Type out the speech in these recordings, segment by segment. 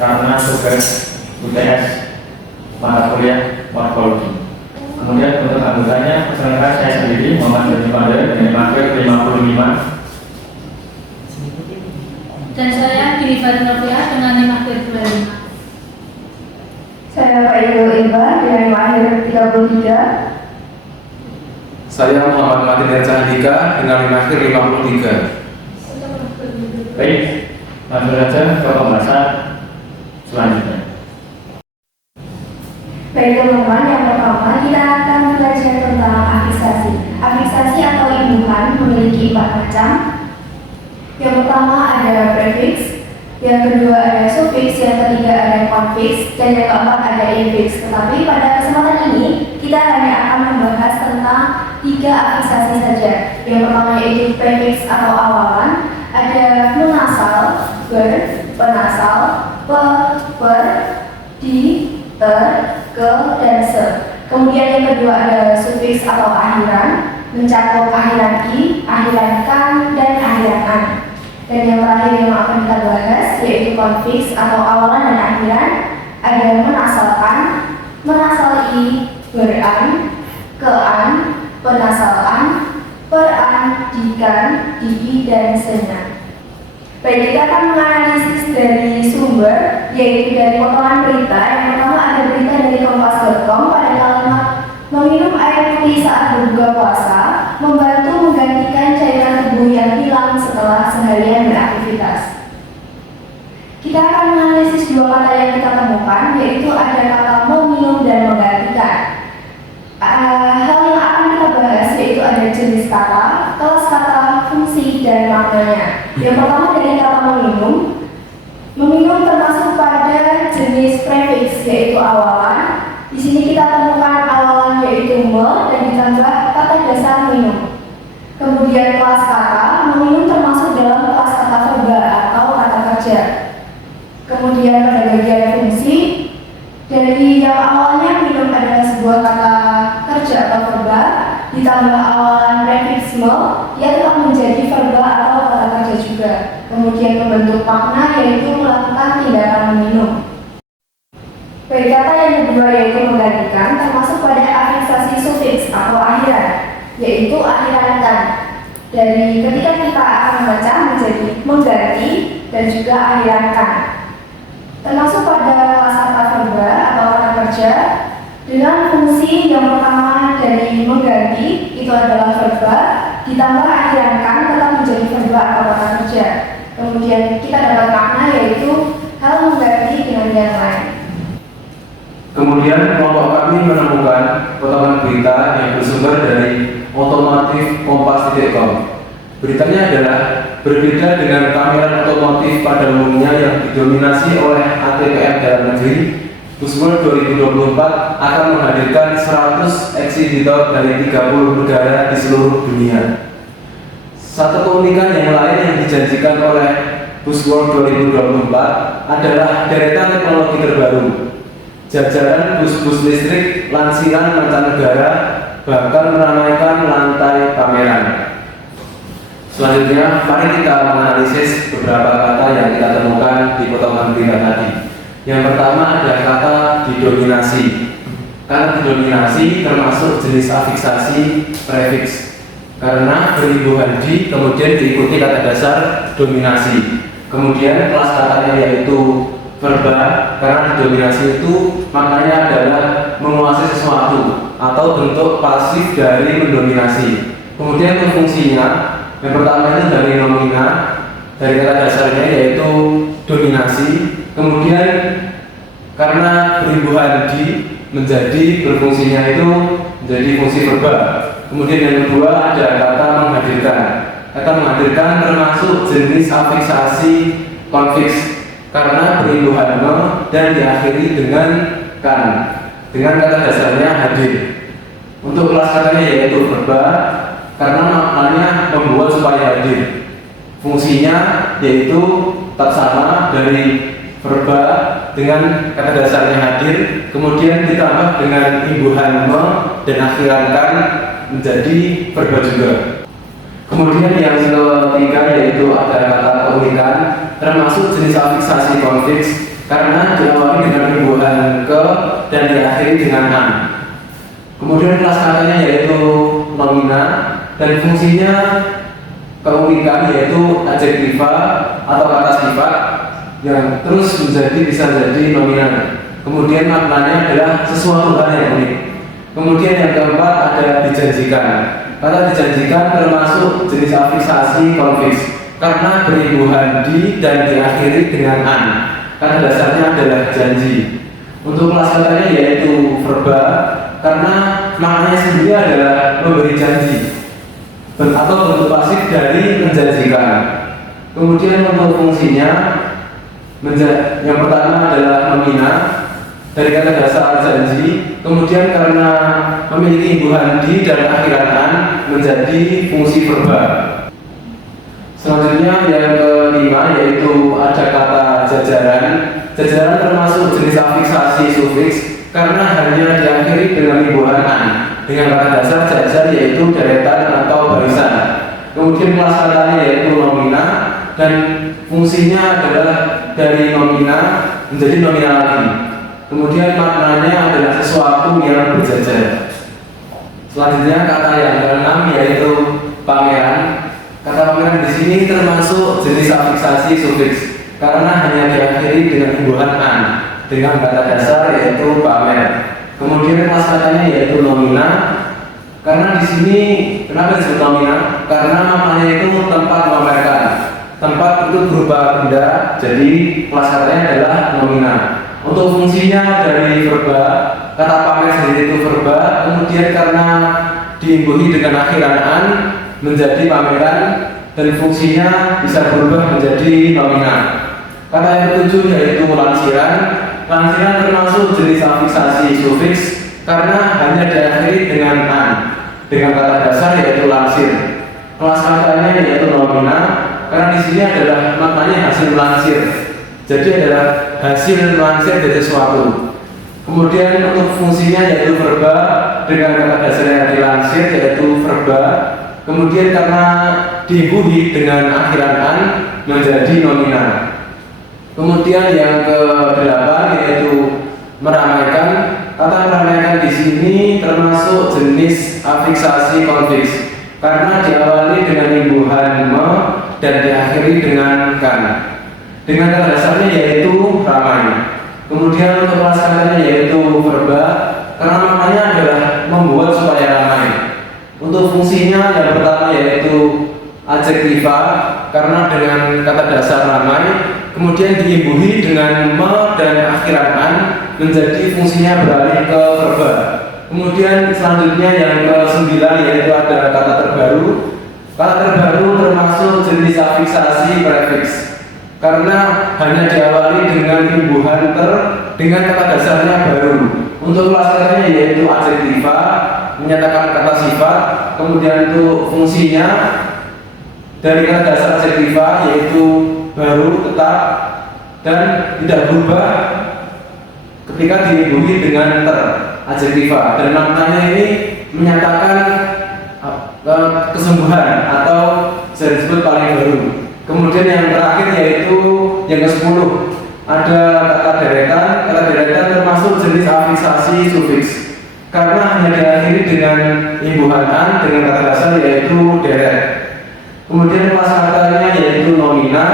karena tugas UTS mata kuliah morfologi. Kemudian untuk anggotanya peserta saya sendiri Muhammad Doni Fadel dari Maker 55. Dan saya Dini Farinofia dengan 5 Saya Pak Ido Iba dengan mahir 33. Saya Muhammad Martin Cahadika dengan mahir 53. Baik, langsung saja ke pembahasan selanjutnya. Baik teman-teman, yang pertama kita akan belajar tentang afiksasi. Afiksasi atau imbuhan memiliki 4 macam. Yang pertama ada prefiks, yang kedua ada sufiks, yang ketiga ada konfiks, dan yang keempat ada infiks. Tetapi pada kesempatan ini kita hanya akan membahas tentang 3 afiksasi saja. Yang pertama yaitu prefiks atau awalan, ada menasal, ber, penasal, pe, per, di, ter, ke, dan se. Kemudian yang kedua ada sufiks atau akhiran, mencakup akhiran i, akhiran kan, dan akhiran an. Dan yang terakhir yang akan kita bahas yaitu konfiks atau awalan dan akhiran, ada menasalkan, menasal i, beran, kean, penasalan, peran, dikan, di, dan sena. Baik, kita akan menganalisis dari sumber, yaitu dari potongan berita. Yang pertama ada berita dari kompas.com pada kalimat meminum air putih saat berbuka puasa membantu menggantikan cairan tubuh yang hilang setelah seharian beraktivitas. Kita akan menganalisis 2 kata yang kita temukan, yaitu ada kata meminum dan menggantikan. Hal yang akan kita bahas yaitu ada jenis kata, kelas kata, fungsi, dan maknanya. Yang pertama dari kata meminum. Meminum termasuk pada jenis prefiks yaitu awalan. Di sini kita temukan awalan yaitu me dan ditambah kata dasar minum. Kemudian kelas kata, meminum termasuk dalam kelas kata verba atau kata kerja. Kemudian pada bagian fungsi, dari yang awalnya minum adalah sebuah kata kerja atau verba, ditambah awalan prefiks me, ia tetap menjadi verba atau kata kerja juga. Kemudian membentuk makna yaitu melakukan tindakan meminum. Baik, kata yang kedua yaitu menggantikan termasuk pada afiksasi sufiks atau akhiran, yaitu akhiran kan. Dari ketika kita akan membaca menjadi mengganti dan juga akhiran kan. Termasuk pada kelas kata verba atau kata kerja dengan fungsi yang pertama dari mengganti itu adalah verba, ditambah akhiran kan tetap menjadi verba atau kata kerja. Kemudian kita dapat makna yaitu hal mengganti dengan yang lain. Kemudian kelompok kami menemukan potongan berita yang bersumber dari otomotif-kompas.com. Beritanya adalah berbeda dengan pameran otomotif pada umumnya yang didominasi oleh ATPM dalam negeri. Busworld 2024 akan menghadirkan 100 eksibitor dari 30 negara di seluruh dunia. Satu keunikan yang lain yang dijanjikan oleh Busworld 2024 adalah deretan teknologi terbaru. Jajaran bus-bus listrik lansiran mancanegara bakal meramaikan lantai pameran. Selanjutnya, mari kita menganalisis beberapa kata yang kita temukan di potongan berita tadi. Yang pertama ada kata didominasi. Kata didominasi termasuk jenis afiksasi prefiks karena berimbuhan di kemudian diikuti kata dasar dominasi. Kemudian kelas katanya yaitu verba karena didominasi itu maknanya adalah menguasai sesuatu atau bentuk pasif dari mendominasi. Kemudian untuk fungsinya yang pertama itu dari nomina, dari kata dasarnya yaitu dominasi. Kemudian karena berimbuhan di menjadi berfungsinya itu menjadi fungsi verba. Kemudian yang kedua ada kata menghadirkan. Kata menghadirkan termasuk jenis afiksasi konfiks karena berimbuhan me dan diakhiri dengan kan dengan kata dasarnya hadir. Untuk kelas katanya yaitu verba karena maknanya membuat supaya hadir. Fungsinya yaitu tetap sama dari verba dengan kata dasarnya hadir, kemudian ditambah dengan imbuhan me dan akhiran kan menjadi verba juga. Kemudian yang ketiga yaitu ada kata keunikan, termasuk jenis afiksasi konfiks karena diawali dengan imbuhan ke dan diakhiri dengan an. Kemudian kelas katanya yaitu nomina dan fungsinya keunikan yaitu adjektiva atau kata sifat yang terus bisa jadi nominal. Kemudian maknanya adalah sesuatu hal yang unik. Kemudian yang keempat ada dijanjikan. Kata dijanjikan termasuk jenis afiksasi konfiks karena berimbuhan di dan diakhiri dengan an. Kata dasarnya adalah janji. Untuk kelas katanya yaitu verba karena maknanya sendiri adalah memberi janji atau bentuk pasif dari menjanjikan. Kemudian untuk fungsinya yang pertama adalah nomina dari kata dasar janji, kemudian karena memiliki imbuhan di dan akhiran an menjadi fungsi verba. Selanjutnya yang kelima yaitu ada kata jajaran. Jajaran termasuk jenis afiksasi sufiks karena hanya diakhiri dengan imbuhan an dengan kata dasar jajar yaitu deretan atau barisan. Kemudian kelas katanya yaitu nomina dan fungsinya adalah dari nomina menjadi nomina lagi. Kemudian maknanya adalah sesuatu yang berjajar. Selanjutnya kata yang keenam yaitu pameran. Kata pameran di sini termasuk jenis afiksasi sufiks karena hanya diakhiri dengan imbuhan an dengan kata dasar yaitu pamer. Kemudian kelas katanya yaitu nomina karena di sini kenapa disebut nomina? Karena namanya itu tempat memamerkan. Tempat itu berupa benda, jadi kelas katanya adalah nomina. Untuk fungsinya dari verba, kata pamer sendiri itu verba, kemudian karena diimbuhi dengan akhiran an menjadi pameran dan fungsinya bisa berubah menjadi nomina. Kata yang ketujuh yaitu lansiran. Lansiran termasuk jenis afiksasi sufiks karena hanya diakhiri dengan an dengan kata dasar yaitu lansir. Kelas katanya yaitu nomina karena di sini adalah maknanya hasil melansir. Jadi adalah hasil melansir dari sesuatu. Kemudian untuk fungsinya yaitu verba dengan kata dasar yang dilansir yaitu verba. Kemudian karena diimbuhi dengan akhiran an menjadi nomina. Kemudian yang ke-8 yaitu meramaikan. Kata meramaikan di sini termasuk jenis afiksasi konfiks karena diawali dengan imbuhan me dan diakhiri dengan kan. Dengan kata dasarnya yaitu ramai. Kemudian untuk kelas katanya yaitu verba karena maknanya adalah membuat supaya ramai. Untuk fungsinya yang pertama yaitu adjektiva karena dengan kata dasar ramai, kemudian diimbuhi dengan me dan akhiran an menjadi fungsinya beralih ke verba. Kemudian selanjutnya yang ke-9 yaitu ada kata terbaru. Kata terbaru termasuk jenis afiksasi prefiks karena hanya diawali dengan imbuhan ter dengan kata dasarnya baru. Untuk kelas katanya yaitu adjektiva menyatakan kata sifat, kemudian untuk fungsinya dari kata dasar adjektiva yaitu baru, tetap dan tidak berubah ketika diimbuhi dengan ter adjektiva dan maknanya ini menyatakan kesembuhan atau bisa disebut paling baru. Kemudian yang terakhir yaitu yang ke-10 ada kata deretan. Kata deretan termasuk jenis afiksasi sufiks karena hanya diakhiri dengan imbuhan an dengan kata dasar yaitu deret. Kemudian kelas katanya yaitu nomina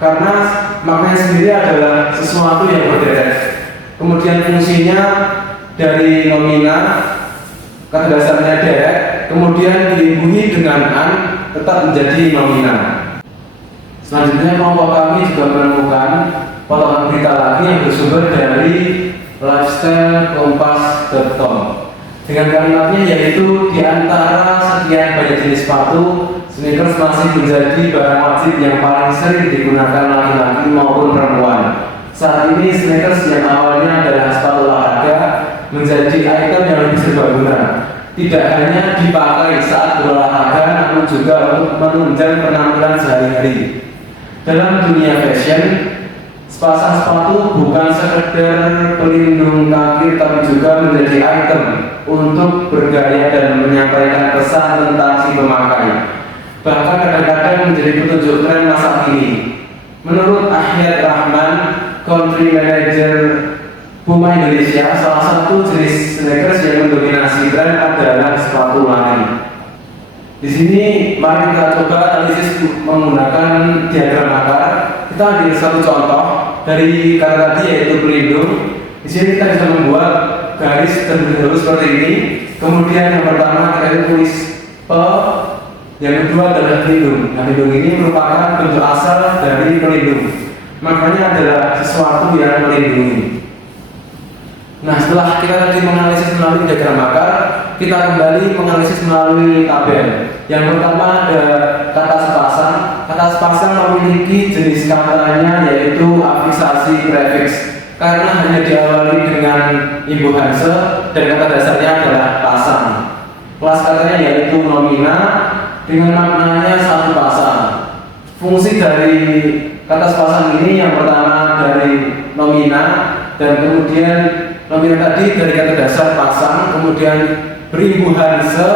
karena maknanya sendiri adalah sesuatu yang berderet. Kemudian fungsinya dari nomina kata dasarnya deret, kemudian diimbuhi dengan an tetap menjadi nomina. Selanjutnya kelompok kami juga menemukan potongan berita lagi yang bersumber dari lifestyle-kompas.com dengan kalimatnya yaitu di antara sekian banyak jenis sepatu, sneakers masih menjadi barang wajib yang paling sering digunakan laki-laki maupun perempuan. Saat ini sneakers yang awalnya adalah sepatu olahraga menjadi item yang lebih serbaguna. Tidak hanya dipakai saat berolahraga, namun juga untuk menunjang penampilan sehari-hari. Dalam dunia fashion, sepasang sepatu bukan sekedar pelindung kaki, tapi juga menjadi item untuk bergaya dan menyampaikan pesan tentang si pemakai. bahkan kadang-kadang menjadi petunjuk tren masa kini. Menurut Ahmad Rahman, Country Manager Puma Indonesia, salah satu jenis sneakers yang mendominasi tren adalah sepatu lari. Di sini mari kita coba analisis menggunakan diagram akar. Kita ambil satu contoh dari kata tadi yaitu pelindung. Di sini kita bisa membuat garis terlebih seperti ini. Kemudian yang pertama kita tulis P, yang kedua adalah pelindung. Nah, pelindung ini merupakan bentuk asal dari pelindung. Maknanya adalah sesuatu yang melindungi. Nah, setelah kita tadi menganalisis melalui diagram akar, kita kembali menganalisis melalui tabel. Yang pertama ada kata sepasang. Kata sepasang memiliki jenis katanya yaitu afiksasi prefiks, karena hanya diawali dengan imbuhan se dan kata dasarnya adalah pasang. Kelas katanya yaitu nomina dengan maknanya satu pasang. Fungsi dari kata sepasang ini yang pertama dari nomina dan kemudian nomina tadi dari kata dasar pasang, kemudian berimbuhan se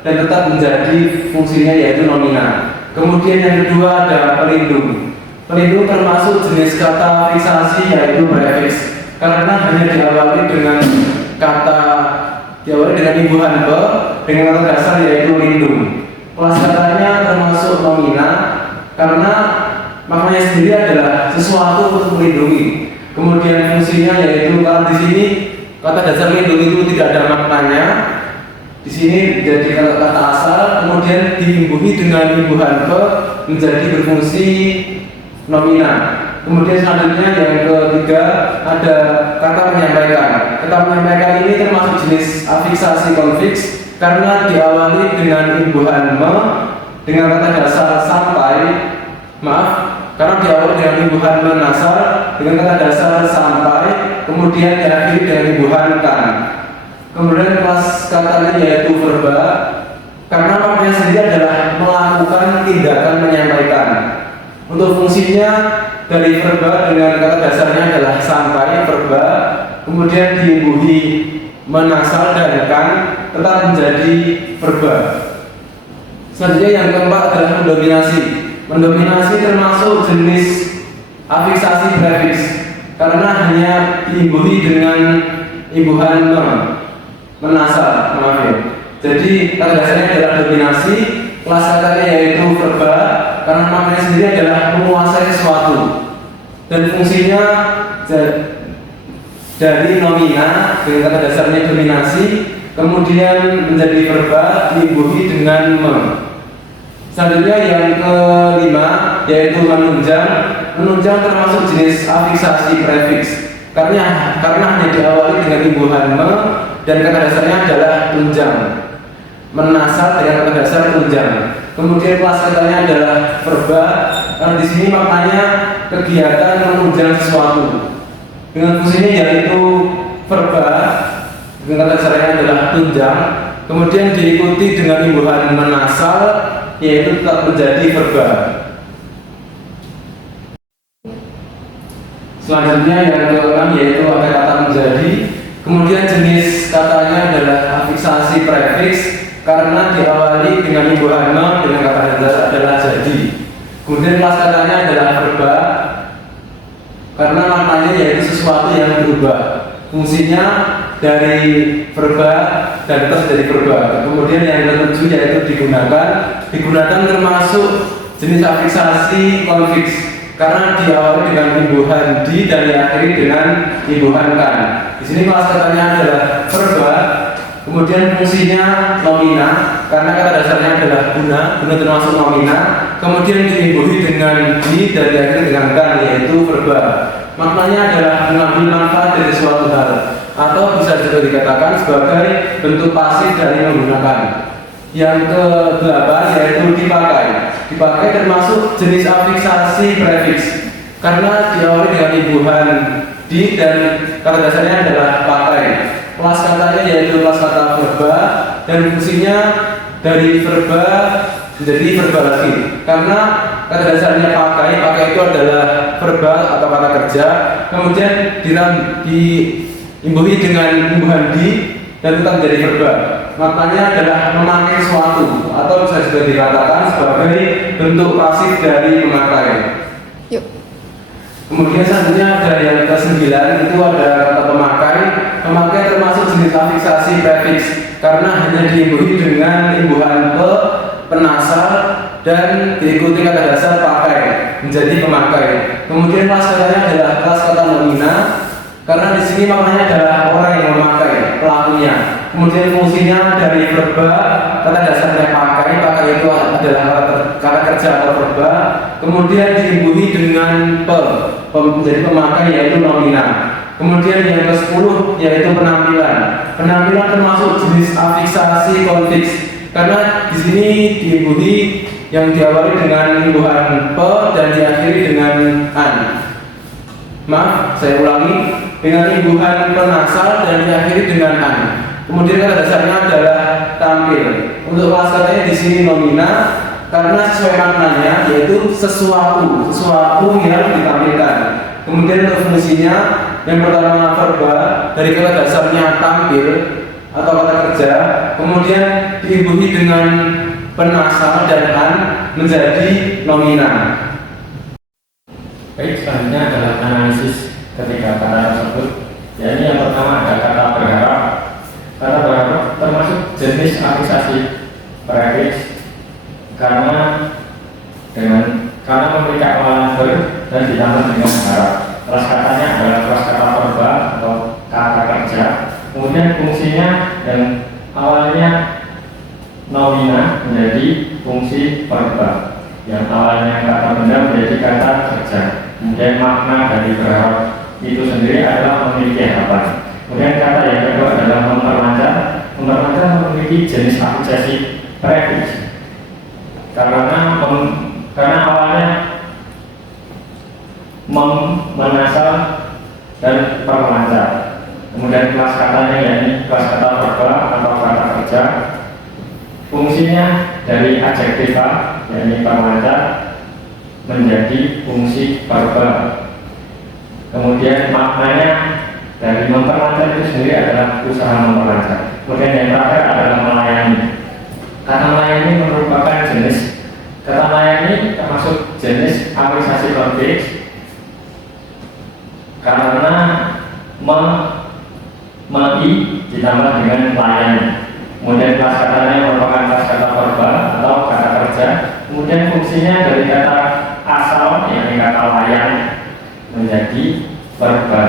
dan tetap menjadi fungsinya yaitu nomina. Kemudian yang kedua ada pelindung. Pelindung termasuk jenis kata fiksasi yaitu prefiks, karena hanya diawali dengan imbuhan be dengan kata dasar yaitu lindung. Kelas katanya termasuk nomina karena maknanya sendiri adalah sesuatu untuk melindungi. Kemudian fungsinya yaitu kalau di sini kata dasar lindung itu tidak ada maknanya. Di sini menjadi kata asal, kemudian diimbuhi dengan imbuhan be menjadi berfungsi nomina. Kemudian selanjutnya yang ketiga ada kata menyampaikan. Kata menyampaikan ini termasuk jenis afiksasi konfiks karena diawali dengan imbuhan me dengan kata dasar sampai, karena diawali dengan imbuhan menasar dengan kata dasar sampai, kemudian diakhiri dengan imbuhan kan. Kemudian kelas katanya yaitu verba, karena maknanya sendiri adalah melakukan tindakan menyampaikan. Untuk fungsinya dari verba dengan kata dasarnya adalah sampai verba, kemudian diimbuhi menasal dan kan tetap menjadi verba. Selanjutnya yang keempat adalah mendominasi. Mendominasi termasuk jenis afiksasi prefiks karena hanya diimbuhi dengan imbuhan menasal, Jadi kata dasarnya adalah dominasi. Kelas katanya yaitu verba karena maknanya sendiri adalah menguasai sesuatu dan fungsinya dari nomina dengan kata dasarnya dominasi, kemudian menjadi verba diimbuhi dengan me. Selanjutnya yang kelima yaitu menunjang. Menunjang termasuk jenis afiksasi prefiks karena hanya diawali dengan imbuhan me dan kata dasarnya adalah tunjang. Menasal dengan kata dasar tunjang. Kemudian kelas katanya adalah verba. Di sini maknanya kegiatan menunjang sesuatu. Dengan fungsinya yaitu verba dengan kata dasarnya adalah tunjang. Kemudian diikuti dengan imbuhan menasal yaitu tetap menjadi verba. Selanjutnya yang keenam yaitu ada kata menjadi. Kemudian jenis katanya adalah afiksasi prefiks karena diawali dengan imbuhan me dengan kata dasar adalah jadi. Kemudian kelas katanya adalah verba karena maknanya yaitu sesuatu yang berubah. Fungsinya dari verba dan terus dari verba. Kemudian yang ketujuh yaitu digunakan termasuk jenis afiksasi konfiks karena diawali dengan imbuhan di dan diakhiri dengan imbuhan kan. Di sini kelas katanya adalah verba. Kemudian fungsinya nomina karena kata dasarnya adalah guna termasuk nomina. Kemudian diimbuhi dengan di dan diakhiri dengan kan yaitu verba. Maknanya adalah mengambil manfaat dari suatu hal atau bisa juga dikatakan sebagai bentuk pasif dari menggunakan. Yang ke-8 yaitu dipakai. Dipakai termasuk jenis afiksasi prefiks karena diawali dengan imbuhan di dan kata dasarnya adalah pakai. Kelas katanya yaitu kelas kata verba dan fungsinya dari verba menjadi verba lagi karena kata dasarnya pakai itu adalah verba atau kata kerja, kemudian diimbuhi dengan imbuhan di dan tetap menjadi verba. maknanya adalah memakai sesuatu atau bisa juga dikatakan sebagai bentuk pasif dari memakai. Yuk. Kemudian selanjutnya dari yang ke-9 itu ada kata pemakai. Pemakai termasuk jenis afiksasi prefiks karena hanya diimbuhi dengan imbuhan pe, penasal, dan diikuti kata dasar pakai menjadi pemakai. Kemudian kelas katanya adalah kelas kata nomina karena di sini maknanya adalah orang yang memakai, pelakunya. Kemudian fungsinya dari verba, kata dasarnya pakai itu adalah kata kerja atau verba. Kemudian diimbuhi dengan pe, menjadi pemakai yaitu nomina. Kemudian yang ke-10 yaitu penampilan. Penampilan termasuk jenis afiksasi konfiks karena di sini diimbuhi yang diawali dengan imbuhan pe dan diakhiri dengan an. Maaf, saya ulangi, dengan imbuhan penasal dan diakhiri dengan an. Kemudian kata dasarnya adalah tampil. Untuk kelas katanya di sini nomina karena sesuai maknanya yaitu sesuatu yang ditampilkan. Kemudian untuk fungsinya yang pertama verba dari kata dasarnya tampil atau kata kerja, kemudian diimbuhi dengan penasal dan an menjadi nomina. Baik, selanjutnya adalah analisis ketiga kata tersebut. Yakni yang pertama ada kata berharap. Kata berharap termasuk jenis afiksasi prefiks karena memberikan awalan ber dan ditambah dengan harap. Kelas katanya adalah kelas kata verba atau kata kerja. Kemudian fungsinya yang awalnya nomina menjadi fungsi verba, yang awalnya kata benda menjadi kata kerja. Kemudian makna dari berharap itu sendiri adalah memiliki harapan. Kemudian kata yang kedua adalah memperlancar. Memperlancar memiliki jenis afiksasi prefiks karena awalnya menasal dan perlancar. Kemudian kelas katanya yakni kelas kata verba atau kata kerja. Fungsinya dari adjektiva yakni perlancar menjadi fungsi verba. Kemudian maknanya dari memperlancar itu sendiri adalah usaha memperlancar. Kemudian yang terakhir adalah melayani. Kata melayani merupakan jenis. Kata melayani termasuk jenis afiksasi konfiks karena mei ditambah dengan layani. Kemudian kelas katanya merupakan kelas kata verba atau kata kerja. Kemudian fungsinya dari kata asal yakni kata layan menjadi verba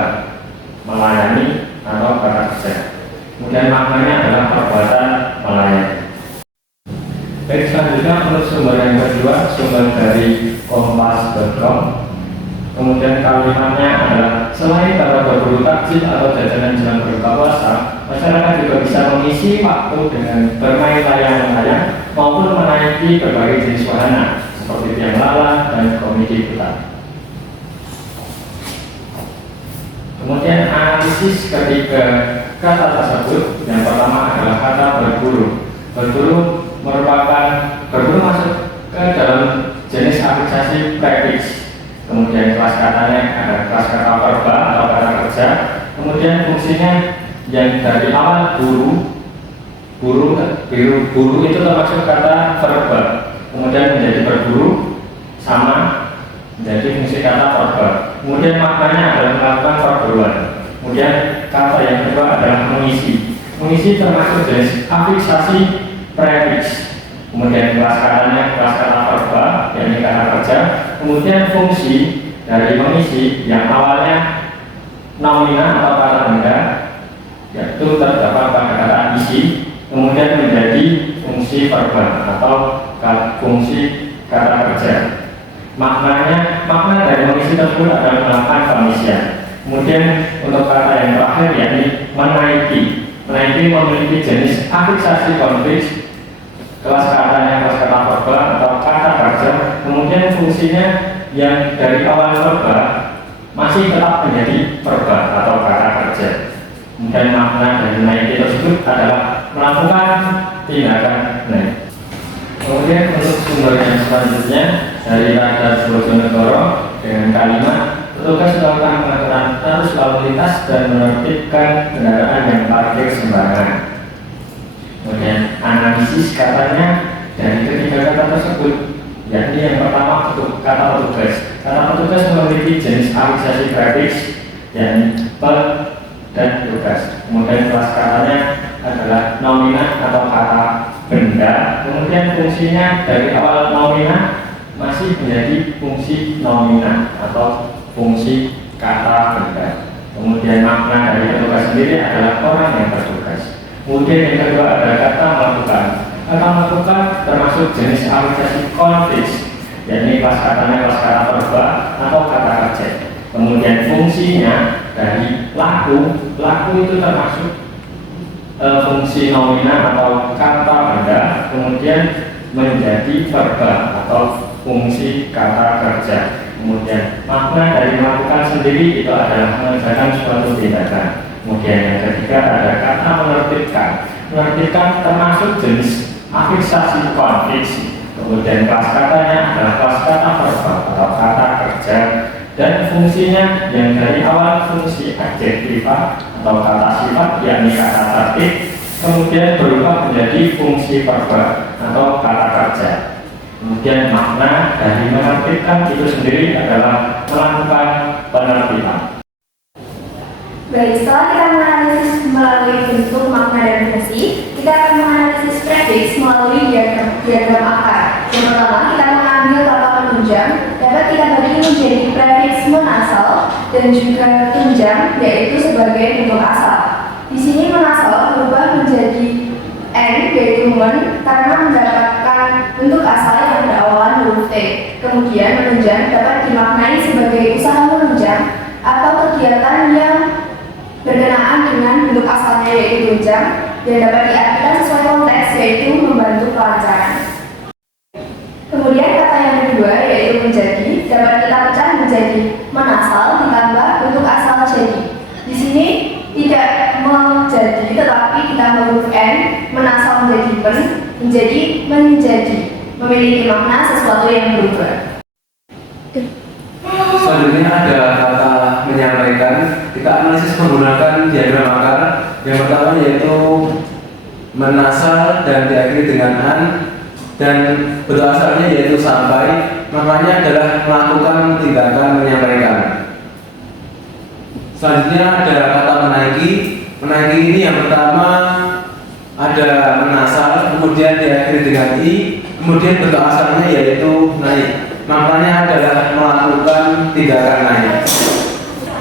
melayani atau kata kerja. Kemudian maknanya adalah perbuatan melayani. Baik, selanjutnya untuk sumber yang kedua, sumber dari kompas.com. Kemudian kalimatnya adalah selain para berburu takjil atau jajanan jelang berbuka puasa, masyarakat juga bisa mengisi waktu dengan bermain layang-layang maupun menaiki berbagai jenis wahana seperti tiang lala dan komedi putar. Kemudian analisis ketiga kata tersebut, yang pertama adalah kata berburu. Berburu masuk ke dalam jenis afiksasi prefiks. Kemudian kelas katanya ada kelas kata verba atau kata kerja. Kemudian fungsinya yang dari awal buru itu termasuk kata verba. Kemudian menjadi berburu sama menjadi fungsi kata verba. Kemudian maknanya adalah melakukan perburuan. Kemudian kata yang kedua adalah mengisi. Mengisi termasuk jenis afiksasi prefiks. Kemudian kelas katanya kelas kata verba yakni kata kerja. Kemudian fungsi dari mengisi yang awalnya nomina atau kata benda yaitu terdapat pada kata isi, kemudian menjadi fungsi verba atau fungsi kata kerja. Makna dari mengisi tersebut adalah melakukan pengisian. Kemudian untuk kata yang terakhir yakni menaiki. Menaiki memiliki jenis afiksasi konfiks. Kelas katanya kelas kata verba atau kata kerja. Kemudian fungsinya yang dari awal verba masih tetap menjadi verba atau kata kerja. Kemudian makna dari menaiki tersebut adalah melakukan tindakan naik. Kemudian untuk sumber yang selanjutnya dari Radar Bojonegoro dengan kalimat petugas melakukan pengaturan arus lalu lintas dan menertibkan kendaraan yang parkir sembarangan. Kemudian analisis katanya dari ketiga kata tersebut, yakni yang pertama kata petugas. Kata petugas memiliki jenis afiksasi grafis, yakni per dan tugas. Kemudian kelas katanya adalah nomina atau kata benda. Kemudian fungsinya dari awal nomina masih menjadi fungsi nomina atau fungsi kata benda. Kemudian makna dari petugas sendiri adalah orang yang bertugas. Kemudian yang kedua adalah kata melakukan. Kata melakukan termasuk jenis afiksasi konfiks, yakni kelas katanya kelas kata verba atau kata kerja. Kemudian fungsinya dari laku itu termasuk fungsi nomina atau kata benda, kemudian menjadi verba atau fungsi kata kerja. Kemudian makna dari melakukan sendiri itu adalah mengerjakan suatu tindakan. Kemudian yang ketiga ada kata menerbitkan. Menerbitkan termasuk jenis afiksasi konfiks. Kemudian kelas katanya adalah kelas kata verba atau kata kerja, dan fungsinya yang dari awal fungsi adjektiva atau kata sifat, yakni kata tertib, kemudian berubah menjadi fungsi verba atau kata kerja. Kemudian makna dari menerbitkan itu sendiri adalah melakukan penerbitan. Baik, setelah kita menganalisis melalui bentuk, makna, dan fungsi, kita akan menganalisis prefiks melalui diagram akar. Yang pertama, kita mengambil kata penunjang, dapat kita bagi menjadi prefiks menasal dan juga tunjang, yaitu sebagai bentuk asal. Di sini menasal berubah menjadi N, yaitu men, karena mendapatkan bentuk asal yang berawalan huruf T. Kemudian menunjang dapat dimaknai sebagai usaha menunjang atau kegiatan yang berkenaan dengan bentuk asalnya, yaitu tunjang, dan dapat diartikan sesuai konteks, yaitu membantu pelancaran. Kemudian kata yang kedua, yaitu menjadi, dapat kita pecah menjadi menasal ditambah bentuk asal jadi. Di sini tidak menjadi, tetapi ditambah huruf N, menasal menjadi menjadi, memiliki makna sesuatu yang berubah. Selanjutnya ada kata menyampaikan. Kita analisis menggunakan diagram akar. Yang pertama yaitu menasal dan diakhiri dengan an, dan bentuk asalnya yaitu sampai, maknanya adalah melakukan tindakan menyampaikan. Selanjutnya ada kata menaiki. Menaiki ini yang pertama ada menasal, kemudian diakhiri dengan i, kemudian bentuk asalnya yaitu naik. Maknanya adalah melakukan tindakan naik.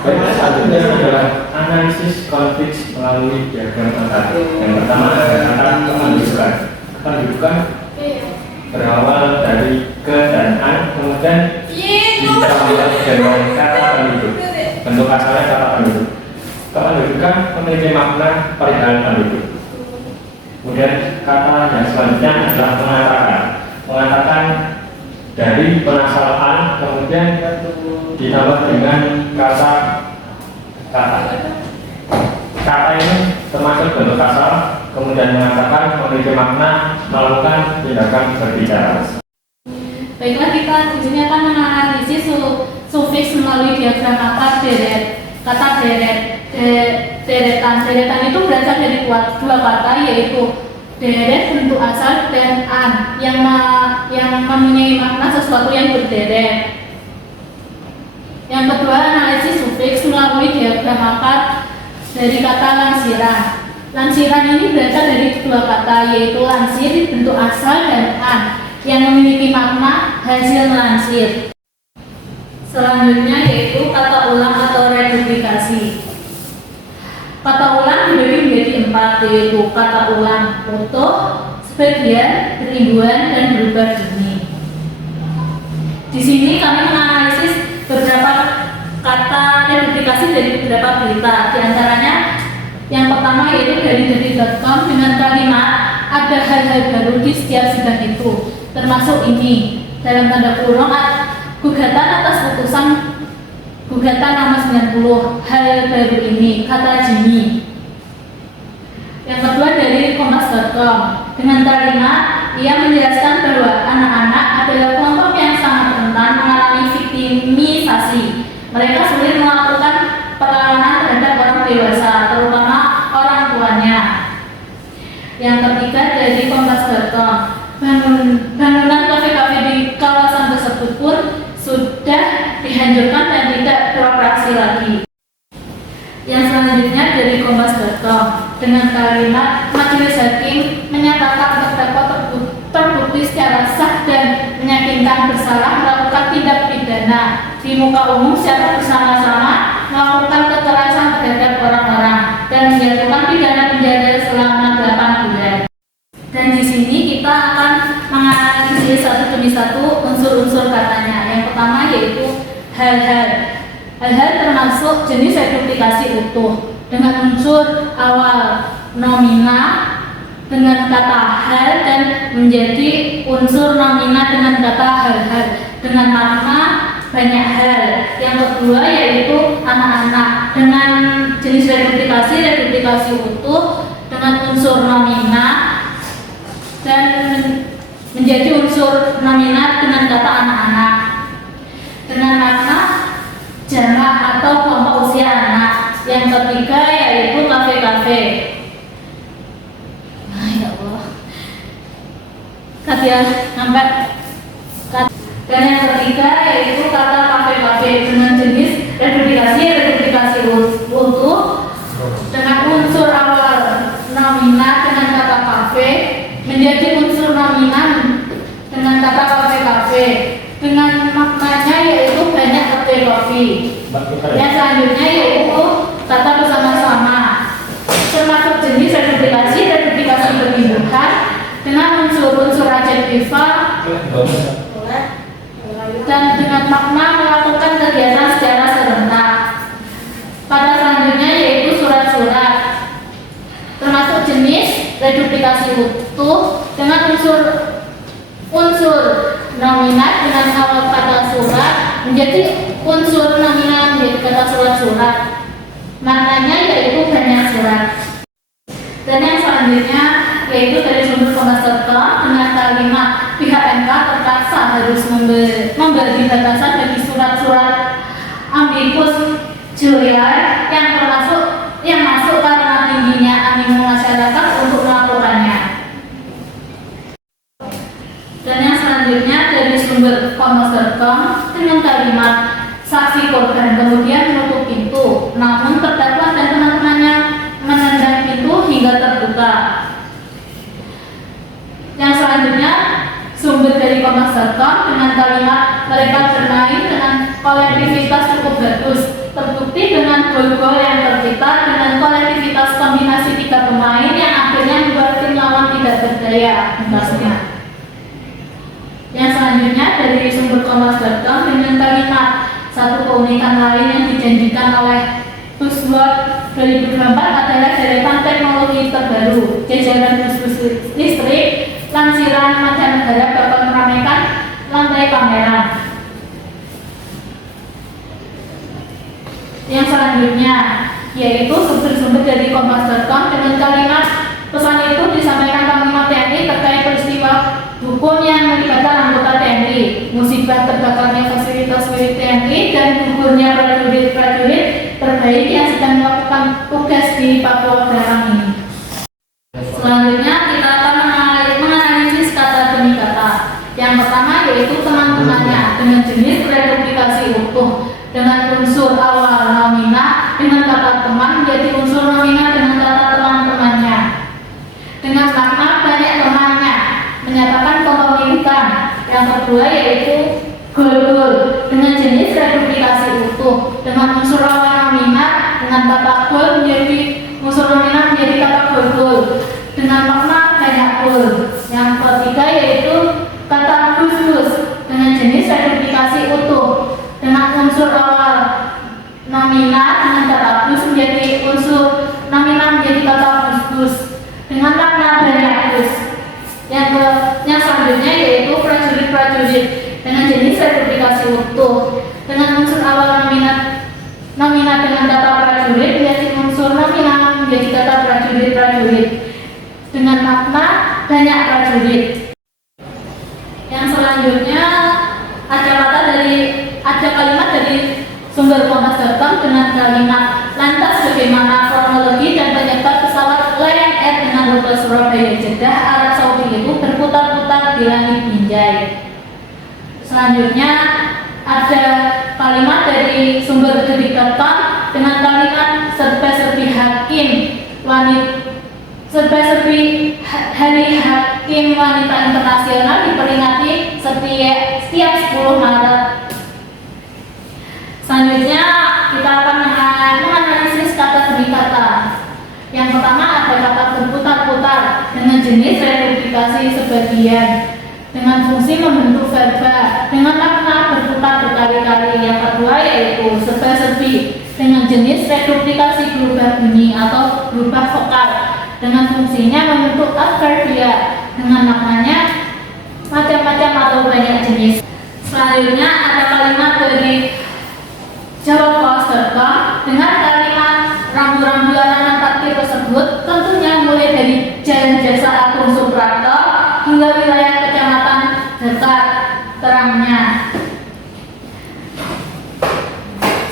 Baik, selanjutnya adalah analisis konfiks melalui diagram akar. Yang pertama ada kata kependudukan. Kependudukan berawal dari ke dan an, kemudian ditambah dengan kata penduduk. Bentuk asalnya kata penduduk. Kependudukan memiliki makna perihal penduduk. Kemudian kata yang selanjutnya adalah mengatakan. Mengatakan dari penasalan, kemudian ditambah dengan kata. Kata ini termasuk bentuk asal, kemudian mengatakan memiliki makna melakukan tindakan berbicara. Baiklah, kita selanjutnya akan menganalisis sufiks melalui diagram akar deret. Kata deretan. Deretan itu berasal dari dua kata, yaitu deret bentuk asal dan an yang mempunyai makna sesuatu yang berderet. Yang kedua, analisis sufiks melalui diagram akar dari kata lansiran. Lansiran ini berasal dari dua kata, yaitu lansir bentuk asal dan an yang memiliki makna hasil lansir. Selanjutnya yaitu kata ulang atau reduplikasi. Kata ulang dibagi menjadi 4, yaitu kata ulang utuh, sebagian, beribuan, dan berubah bunyi. Di sini kami menganalisis beberapa kata reduplikasi dari beberapa berita. Di antaranya yang pertama yaitu dari detik.com dengan kalimat ada hal-hal baru di setiap sidang itu, termasuk ini dalam tanda kurung gugatan atas putusan gugatan nomor 90, hal baru ini, kata Jimmy. Yang kedua dari kompas.com dengan kalimat ia menjelaskan bahwa anak-anak adalah kelompok yang sangat rentan mengalami viktimisasi. Mereka sulit melakukan perlawanan terhadap orang dewasa, terutama orang tuanya. Yang ketiga dari bangunan kafe-kafe di kawasan tersebut pun sudah dihancurkan dan tidak beroperasi lagi. Yang selanjutnya dari Kompas.com dengan kalimat majelis hakim menyatakan terdakwa terbukti secara sah dan meyakinkan bersalah melakukan tindak pidana di muka umum secara bersama-sama melakukan kekerasan terhadap orang-orang dan menjatuhkan pidana penjara selama 8 bulan. Dan di sini kita akan menganalisis satu demi satu unsur-unsur katanya. Yang pertama yaitu hal-hal. Hal-hal termasuk jenis reduplikasi utuh dengan unsur awal nomina dengan kata hal dan menjadi unsur nomina dengan kata hal-hal dengan makna banyak hal. Yang kedua yaitu anak-anak dengan jenis reduplikasi utuh dengan unsur nomina dan menjadi unsur nomina dengan kata anak-anak dengan makna jamak atau kelompok usia anak. Yang ketiga yaitu kafe-kafe. Nah, ya Allah. Kata sampai. Dan yang ketiga yaitu kata kafe-kafe dengan jenis reduplikasi utuh dengan unsur awal nomina dengan kata kafe menjadi unsur nomina dengan kata kafe-kafe dengan maknanya yaitu banyak kedai kopi. Yang selanjutnya yaitu kata bersama-sama termasuk jenis reduplikasi berpindahan dengan unsur-unsur adjektiva dan dengan makna melakukan kegiatan secara serentak. Pada selanjutnya yaitu surat-surat termasuk jenis reduplikasi utuh dengan unsur nomina dengan awal kata surat menjadi unsur nomina menjadi kata surat-surat. Maknanya yaitu banyak surat. Dan yang selanjutnya yaitu dari sumber Kompas.com dengan kalimat pihak MK terpaksa harus memberi batasan bagi surat-surat amicus curiae yang masuk karena tingginya animo masyarakat untuk melakukannya. Dan yang selanjutnya dari sumber Kompas.com dengan kalimat saksi korban kemudian menutup pintu, namun terdakwa dan teman-temannya menendang pintu hingga terbuka. Yang selanjutnya sumber dari Kompas.com dengan kalimat mereka bermain dengan kolektivitas cukup bagus, terbukti dengan gol-gol yang tercipta dengan kolektivitas kombinasi 3 pemain yang akhirnya membuat tim lawan tidak berdaya mengasihkan. Yang selanjutnya dari sumber Kompas.com dengan kalimat satu keunikan lain yang dijanjikan oleh Buzzword 2024 adalah deretan teknologi terbaru. Jajaran bus-bus listrik lansiran mancanegara bakal meramaikan lantai pameran. Yang selanjutnya yaitu sumber-sumber dari Kompas.com dengan kalimat pesan itu disampaikan Panglima TNI terkait peristiwa hukum yang melibatkan anggota TNI, musibah terbakarnya fasilitas milik TNI dan gugurnya prajurit terbaik yang sedang melakukan tugas di Papua Barat ini. Selanjutnya kita akan menganalisis kata demi kata. Yang pertama yaitu teman-temannya dengan jenis reduplikasi utuh dengan unsur awal nomina dengan kata teman menjadi unsur nomina dengan kata teman-temannya dengan makna banyak temannya menyatakan kepemilikan. Yang kedua yaitu gol-gol dengan jenis reduplikasi utuh dengan unsur awal nomina dengan kata gol menjadi unsur nomina menjadi kata gol-gol dengan makna banyak gol. Yang ketiga yaitu kata bus-bus dengan jenis reduplikasi utuh dengan unsur awal nomina dengan kata bus menjadi unsur nomina menjadi kata bus-bus dengan makna banyak bus. Yang selanjutnya yaitu prajurit-prajurit dengan jenis reduplikasi utuh dengan unsur awal nomina dengan kata prajurit menjadi unsur nomina menjadi kata prajurit-prajurit dengan makna banyak prajurit. Yang selanjutnya ada kalimat dari sumber Kompas.com dengan kalimat lantas bagaimana kronologi dan penyebab pesawat Lion Air dengan rute Surabaya Jeddah Arab Saudi itu berputar-putar di Gilani Binjai. Selanjutnya ada kalimat dari sumber detik.com dengan kalimat serba-serbi hakim Hari Hakim Wanita Internasional diperingati setiap 10 Maret. Selanjutnya kita akan menganalisis kata demi kata. Yang pertama ada kata berputar-putar dengan jenis reduplikasi sebagian dengan fungsi membentuk verba dengan makna berputar berkali-kali. Yang kedua yaitu serba-serbi dengan jenis reduplikasi berubah bunyi atau berubah vokal dengan fungsinya membentuk adverbia dengan maknanya macam-macam atau banyak jenis. Selanjutnya ada kalimat dari jawabpos.com dengan kalimat rambu-rambu larangan parkir tersebut tentunya mulai dari Jalan Jasa Agung Suprapto hingga wilayah Kecamatan dekat terangnya.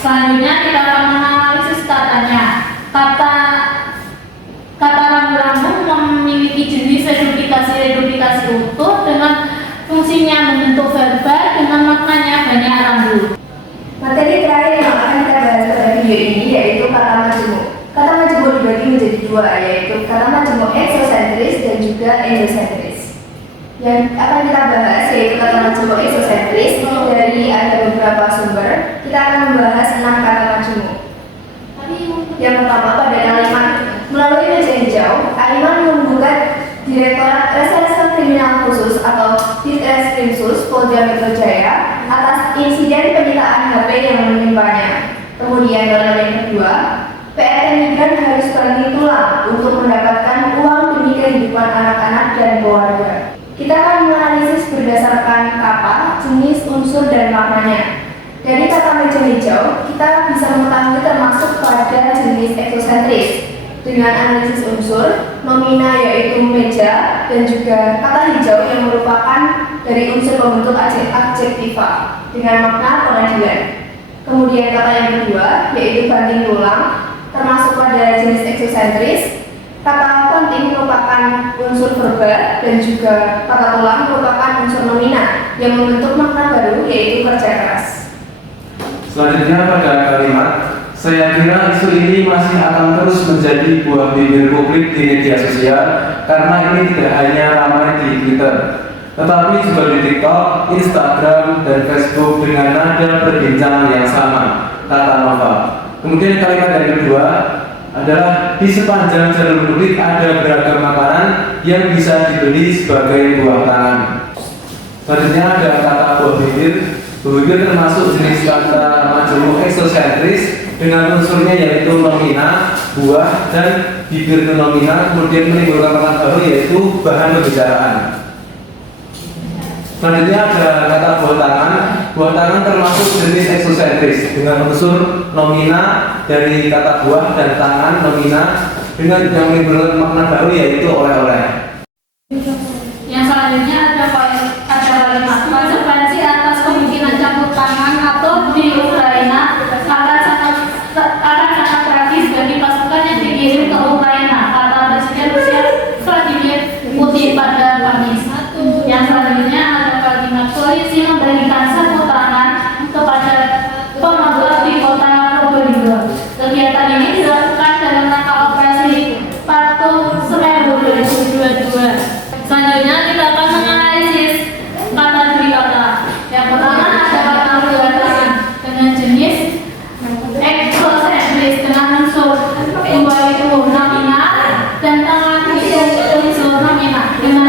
Selanjutnya kita akan menganalisis katanya. Kata rambu-rambu memiliki jenis reduplikasi utuh dengan fungsinya membentuk verba dengan maknanya banyak rambu. Materi terakhir yang akan kita bahas pada video ini yaitu kata majemuk. Kata majemuk dibagi menjadi dua, yaitu kata majemuk eksosentris dan juga endosentris. Yang akan kita bahas yaitu kata majemuk eksosentris. Dari ada beberapa sumber, kita akan membahas 6 kata majemuk. Yang pertama pada kalimat melalui meja hijau, Aiman membuka Direktorat Reserse Kriminal Khusus atau Ditreskrimsus Polda Metro Jaya atas insiden penyitaan HP yang menimpanya. Kemudian dalam yang kedua, PRT migran harus banting tulang untuk mendapatkan uang demi kehidupan anak-anak dan keluarga. Kita akan menganalisis berdasarkan kata, jenis, unsur, dan maknanya. Dari kata meja hijau, kita bisa mengetahui termasuk pada jenis eksosentris dengan analisis unsur, nomina yaitu meja, dan juga kata hijau yang merupakan dari unsur pembentuk adjektiva dengan makna pengadilan. Kemudian kata yang kedua yaitu banting tulang termasuk pada jenis eksosentris. Kata penting merupakan unsur verba dan juga kata tulang merupakan unsur nomina yang membentuk makna baru yaitu kerja keras. Selanjutnya pada kalimat, saya kira isu ini masih akan terus menjadi buah bibir publik di media sosial karena ini tidak hanya ramai di Twitter, tetapi juga di TikTok, Instagram, dan Facebook dengan nada perbincangan yang sama, kata Nova. Kemudian kalimat yang kedua adalah di sepanjang jalur publik ada beragam makanan yang bisa dibeli sebagai buah tangan. Selanjutnya ada kata buah bibir. Buah bibir termasuk jenis kata majemuk eksosentris dengan unsurnya yaitu nomina, buah, dan bibir itu nomina, kemudian menimbulkan kata baru yaitu bahan pembicaraan. Selanjutnya ada kata buah tangan. Buah tangan termasuk jenis eksosentris dengan unsur nomina dari kata buah dan tangan nomina dengan yang menimbulkan makna baru yaitu oleh-oleh. Yang selanjutnya ada kalimat konsekuensi atas kemungkinan campur tangan atau di Ukraina akan sangat tragis bagi pasukan yang dikirim ke Ukraina, kata Presiden Rusia Vladimir Putin pada Kamis. Yang selanjutnya ada kalimat polisi memberikan sapu tangan kepada pemabuk di kota Probolinggo. Kegiatan ini dilakukan dalam rangka operasi Patuh Semeru 2022. Selanjutnya kita akan menganalisis kata demi kata. Yang pertama ada kata buah tangan dengan jenis eksosentris dengan unsur buah itu nomina dan tangan itu unsur nomina dengan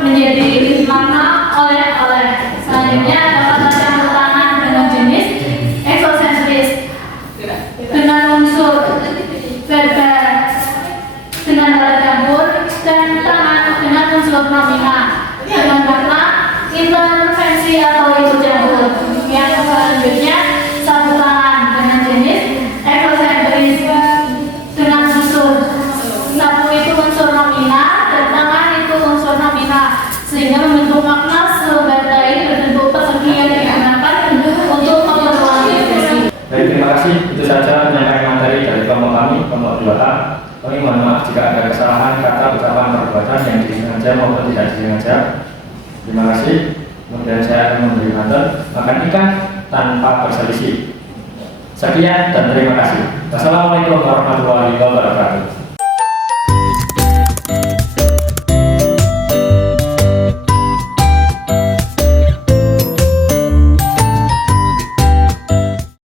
menjadi makna oleh-oleh. Selanjutnya ada kata campur tangan dengan jenis eksosentris dengan unsur verba dengan kata campur dan tangan dengan unsur nomina dengan makna intervensi atau ikut campur. Yang selanjutnya sapu tangan dengan jenis eksosentris dengan unsur sapu itu unsur nomina dan tangan itu unsur nomina sehingga membentuk makna selembar kain berbentuk persegi yang digunakan untuk keperluan ekspresi. Baik, terima kasih. Itu saja penyampaian materi dari kelompok kami, kelompok 2A. Kami mohon maaf jika ada kesalahan kata, ucapan, perbuatan yang disengaja maupun tidak disengaja. Terima kasih. Kemudian saya akan memberi materi makan ikan tanpa berselisih. Sekian dan terima kasih. Wassalamualaikum warahmatullahi wabarakatuh.